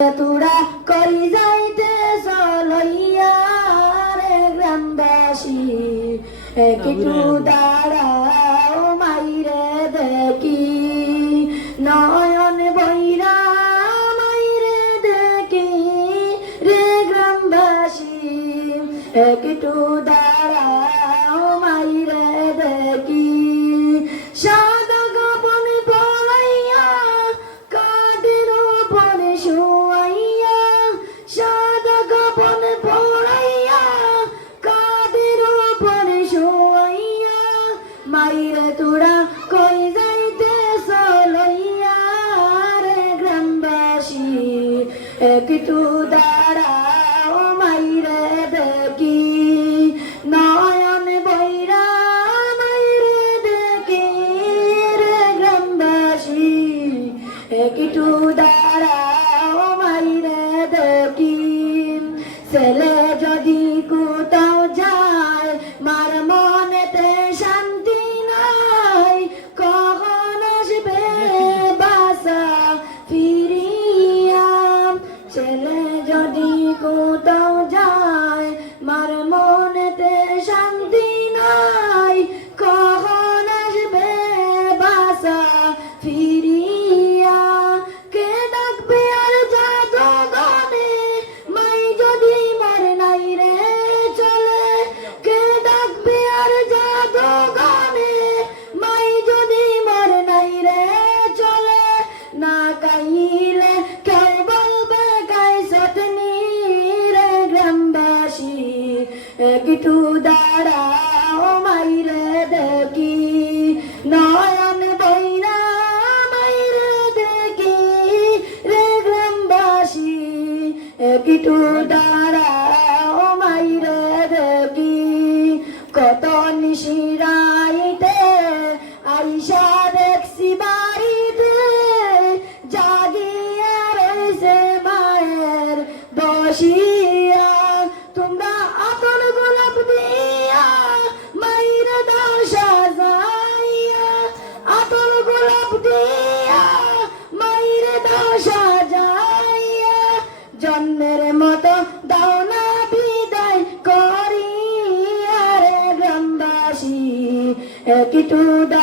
তোরা কই যাইতে চলইয়া রে গ্রামবাসী? একটু দাঁড়াও মাইরে দেখি। নয়ন বৈরা মাইরে দেখি রে গ্রামবাসী। একটু দাঁড়াও মাইরে দেখি। সাদা একটু দাঁড়াও, মাইরে দেখি। নয়ন বৈরা মাইরে দেখি রে গ্রামবাসী। একটু দাঁড়াও, মাইরে দেখি। ছেলে যদি কোথাও ফিরিয়া, কে ডাকবে আর জাদু গানে? মাই যদি মার নাই রে চলে, কে ডাকবে আর জাদু গানে? মাই যদি মার নাই রে চলে, না কাইলে কেউ বলবে, গাই সতনি রে গ্রামবাসী। একটু মাইরে দেখি একটু দাঁড়াও মাইরে দেখি। কত নিশিরাইতে আইসা দেখছি বাড়িতে জাগিয়া রয়েছে মায়ের দশিয়া attitude